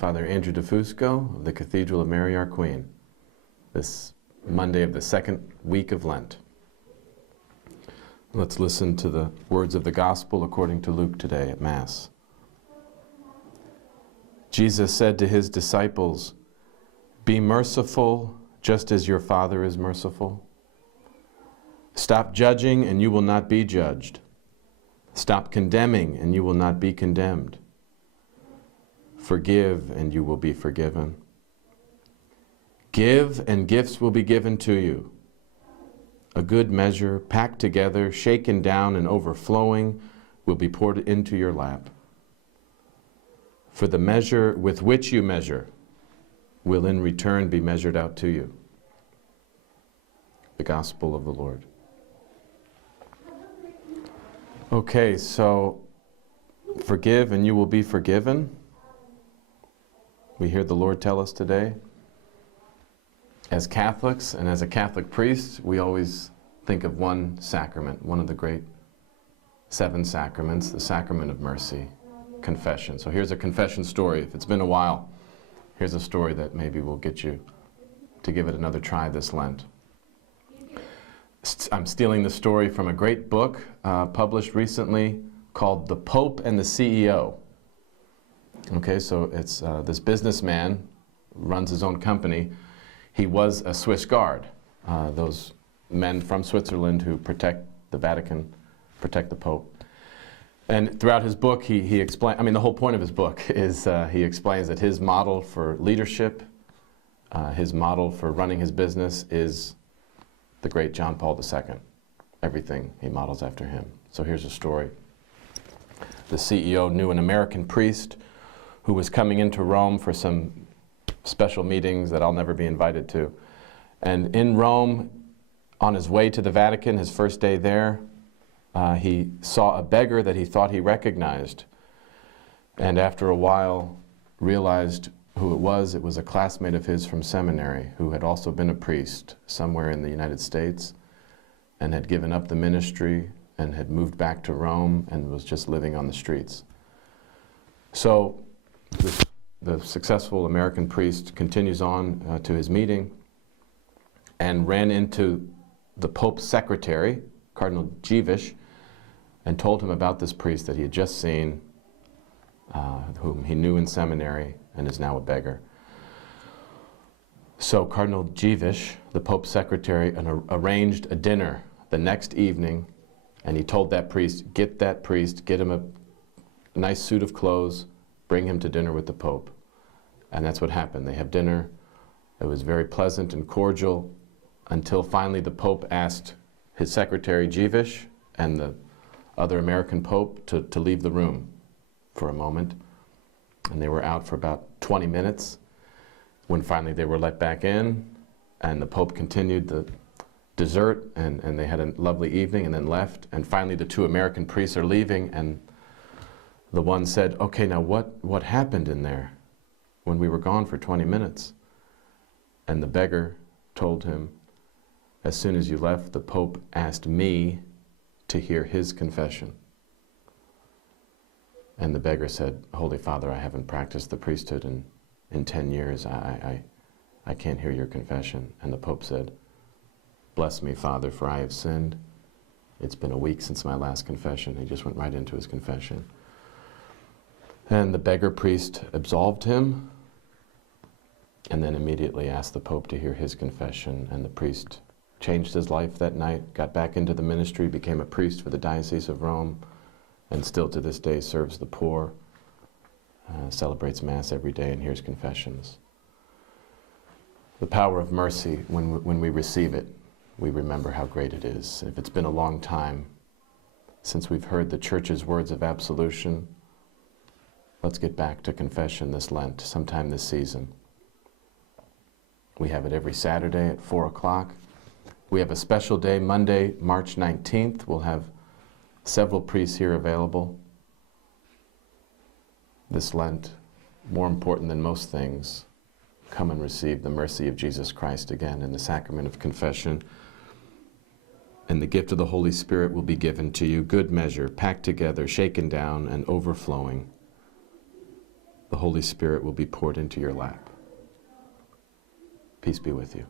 Father Andrew DeFusco of the Cathedral of Mary Our Queen, this Monday of the second week of Lent. Let's listen to the words of the Gospel according to Luke today at Mass. Jesus said to his disciples, "Be merciful just as your Father is merciful. Stop judging and you will not be judged. Stop condemning and you will not be condemned. Forgive and you will be forgiven. Give and gifts will be given to you. A good measure, packed together, shaken down and overflowing, will be poured into your lap. For the measure with which you measure will in return be measured out to you." The Gospel of the Lord. Okay, so forgive and you will be forgiven. We hear the Lord tell us today. As Catholics and as a Catholic priest, we always think of one sacrament, one of the great 7 sacraments, the sacrament of mercy, confession. So here's a confession story. If it's been a while, here's a story that maybe will get you to give it another try this Lent. I'm stealing the story from a great book published recently called The Pope and the CEO. Okay, so it's this businessman runs his own company. He was a Swiss Guard, those men from Switzerland who protect the Vatican, protect the Pope. And throughout his book, he explains, the whole point of his book is he explains that his model for leadership, his model for running his business is the great John Paul II. Everything he models after him. So here's a story. The CEO knew an American priest who was coming into Rome for some special meetings that I'll never be invited to. And in Rome, on his way to the Vatican, his first day there, he saw a beggar that he thought he recognized. And after a while, realized who it was. It was a classmate of his from seminary who had also been a priest somewhere in the United States and had given up the ministry and had moved back to Rome and was just living on the streets. So the successful American priest continues on to his meeting and ran into the Pope's secretary, Cardinal Dziwisz, and told him about this priest that he had just seen, whom he knew in seminary and is now a beggar. So Cardinal Dziwisz, the Pope's secretary, arranged a dinner the next evening, and he told that priest, get him a nice suit of clothes, bring him to dinner with the Pope. And that's what happened. They have dinner. It was very pleasant and cordial until finally the Pope asked his secretary Dziwisz and the other American Pope to leave the room for a moment. And they were out for about 20 minutes when finally they were let back in, and the Pope continued the dessert, and they had a lovely evening and then left. And finally the 2 American priests are leaving, and the one said, "Okay, now what happened in there when we were gone for 20 minutes? And the beggar told him, "As soon as you left, the Pope asked me to hear his confession." And the beggar said, "Holy Father, I haven't practiced the priesthood in 10 years. I can't hear your confession." And the Pope said, "Bless me, Father, for I have sinned. It's been a week since my last confession." He just went right into his confession. And the beggar priest absolved him, and then immediately asked the Pope to hear his confession. And the priest changed his life that night, got back into the ministry, became a priest for the Diocese of Rome, and still to this day serves the poor, celebrates Mass every day, and hears confessions. The power of mercy, when we receive it, we remember how great it is. If it's been a long time since we've heard the Church's words of absolution, let's get back to confession this Lent, sometime this season. We have it every Saturday at 4 o'clock. We have a special day, Monday, March 19th. We'll have several priests here available. This Lent, more important than most things, come and receive the mercy of Jesus Christ again in the sacrament of confession. And the gift of the Holy Spirit will be given to you, good measure, packed together, shaken down, and overflowing, the Holy Spirit will be poured into your lap. Peace be with you.